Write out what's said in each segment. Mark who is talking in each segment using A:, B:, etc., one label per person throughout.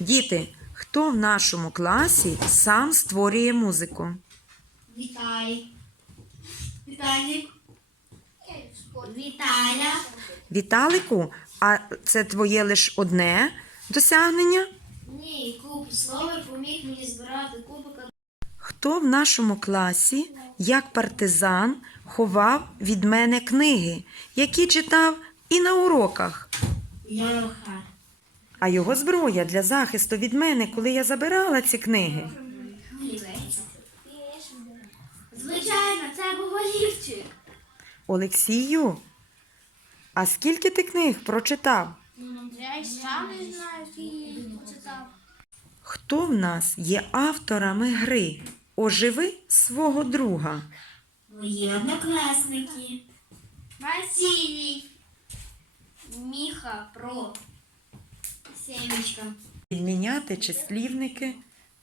A: Діти, хто в нашому класі сам створює музику?
B: Віталій. Віталік. Віталя.
A: Віталику, а це твоє лише одне досягнення?
B: Ні, клуб слово поміг мені збирати кубика.
A: Хто в нашому класі, як партизан, ховав від мене книги, які читав і на уроках?
B: Льоха.
A: А його зброя для захисту від мене, коли я забирала ці книги.
B: Звичайно, це був олівчик.
A: Олексію, а скільки ти книг прочитав?
B: Я й сам не знаю, скільки почитав.
A: Хто в нас є авторами гри? Оживи свого друга.
B: Мої однокласники. Василій. Міха про. Семечка.
A: Відміняти числівники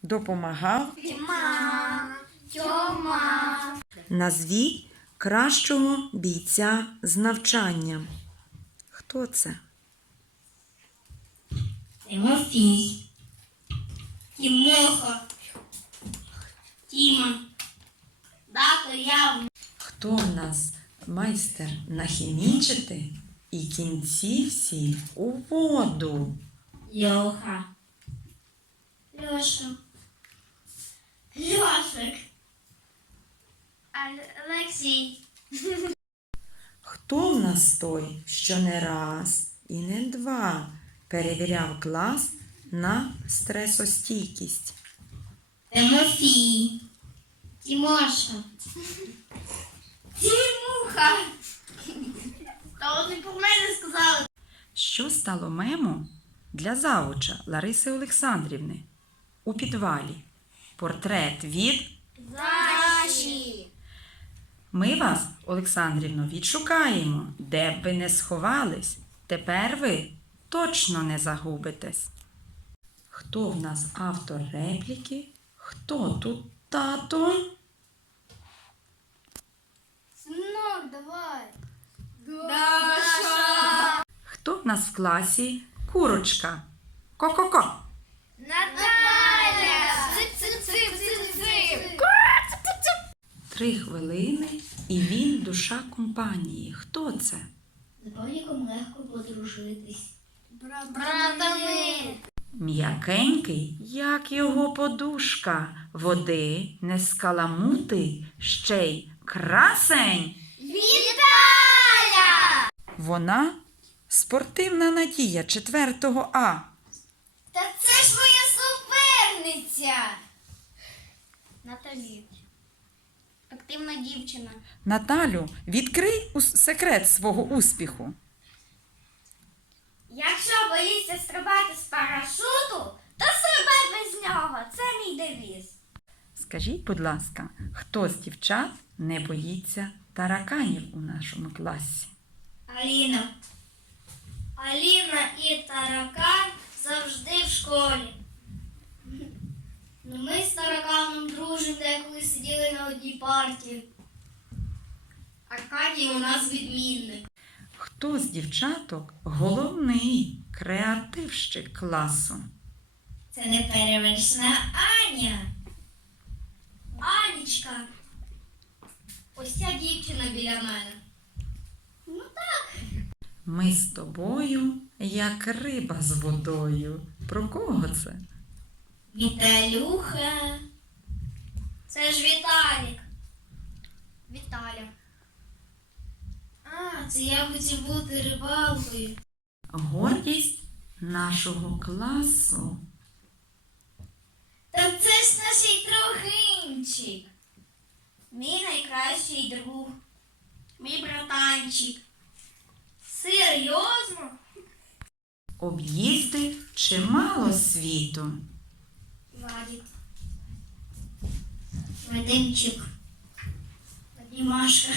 A: допомагав.
B: Тьма. Тьома.
A: Назвіть кращого бійця з навчанням. Хто це?
B: Тимофій. Тімоха. Тіма. Дато я.
A: Хто в нас майстер нахімічити і кінці всі у воду?
B: Льоха. Льоша. Льошик. Олексій.
A: Хто в нас той, що не раз і не два перевіряв клас на стресостійкість?
B: Тимофій. Тімоша. Тімуха. Та не про мене сказали.
A: Що стало мемом для завуча Лариси Олександрівни у підвалі? Портрет від
B: Даші.
A: Ми вас, Олександрівно, відшукаємо, де б ви не сховались. Тепер ви точно не загубитесь. Хто в нас автор репліки? Хто тут тато?
B: Синок, давай. Даша.
A: Хто в нас в класі? Курочка. Ко-ко-ко.
B: Наталя.
A: Три хвилини, і він душа компанії. Хто це?
B: З Боніком легко подружитись. Братани.
A: М'якенький, як його подушка, води не скаламути, ще й красень.
B: Віталя!
A: Вона спортивна надія четвертого А.
B: Та це ж моя суперниця. Наталі. Активна дівчина.
A: Наталю, відкрий секрет свого успіху.
B: Якщо боїшся стрибати з парашуту, то стрибай без нього. Це мій девіз.
A: Скажіть, будь ласка, хто з дівчат не боїться тараканів у нашому класі?
B: Аліна. Аліна і таракан завжди в школі. Ну, ми з тараканом дружимо, деколи сиділи на одній парті. Аркадій у нас відмінник.
A: Хто з дівчаток головний креативщик класу?
B: Це неперевершена Аня. Анічка. Ось ця дівчина біля мене.
A: Ми з тобою, як риба з водою. Про кого це?
B: Віталюха. Це ж Віталік. Віталя. А, це я хотів бути рибалкою.
A: Гордість нашого класу.
B: Та це ж наш трохинчик. Мій найкращий друг. Мій братанчик. Серйозно?
A: Об'їздив чимало світу.
B: Вадик. Вадимчик. Дімашка.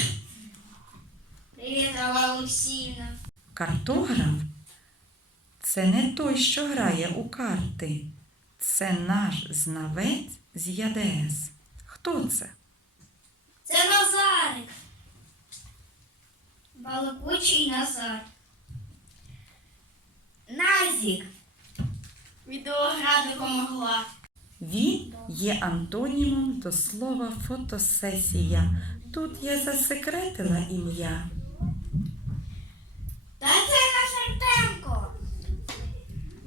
B: Привіт, Алла Олексіївна.
A: Картограф це не той, що грає у карти. Це наш знавець з ЯДС. Хто це?
B: Це Назарик. Балакучий Назар. Назік. Відеогра допомогла.
A: Він є антонімом до слова фотосесія. Тут я засекретила ім'я.
B: Та це наш Артемко.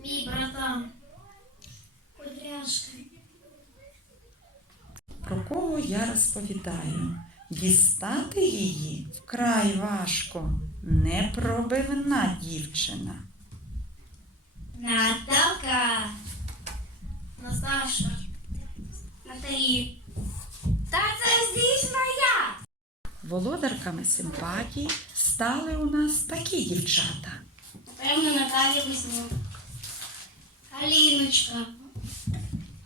B: Мій братан. Кудряшка.
A: Про кого я розповідаю? Дістати її вкрай важко. Непробивна дівчина.
B: Наталка. Насташа. Наталі. Та це дійсно я.
A: Володарками симпатій стали у нас такі дівчата.
B: Певно, Наталя Вознюк. Аліночка.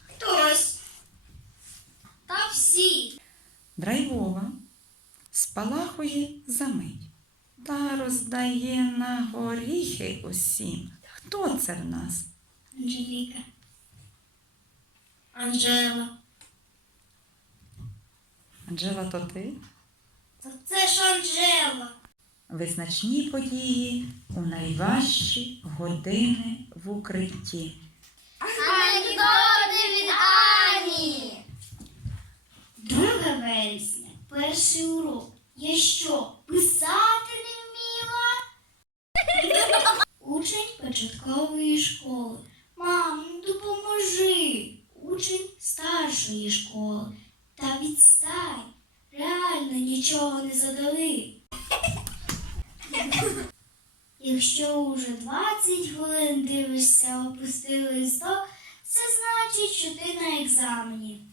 B: Хтось. Та всі.
A: Драйвова спалахує за мить та роздає на горіхи усім. Хто це в нас?
B: Анжеліка. Анжела.
A: Анжела, то ти?
B: Та це ж Анжела.
A: Визначні події у найважчі години в укритті.
B: 2 вересня, перший урок. Я що, писати не вміла? Учень початкової школи. Мам, ну допоможи. Учень старшої школи. Та відстань. Реально нічого не задали. Якщо уже 20 хвилин дивишся, опустили листок, це значить, що ти на екзамені.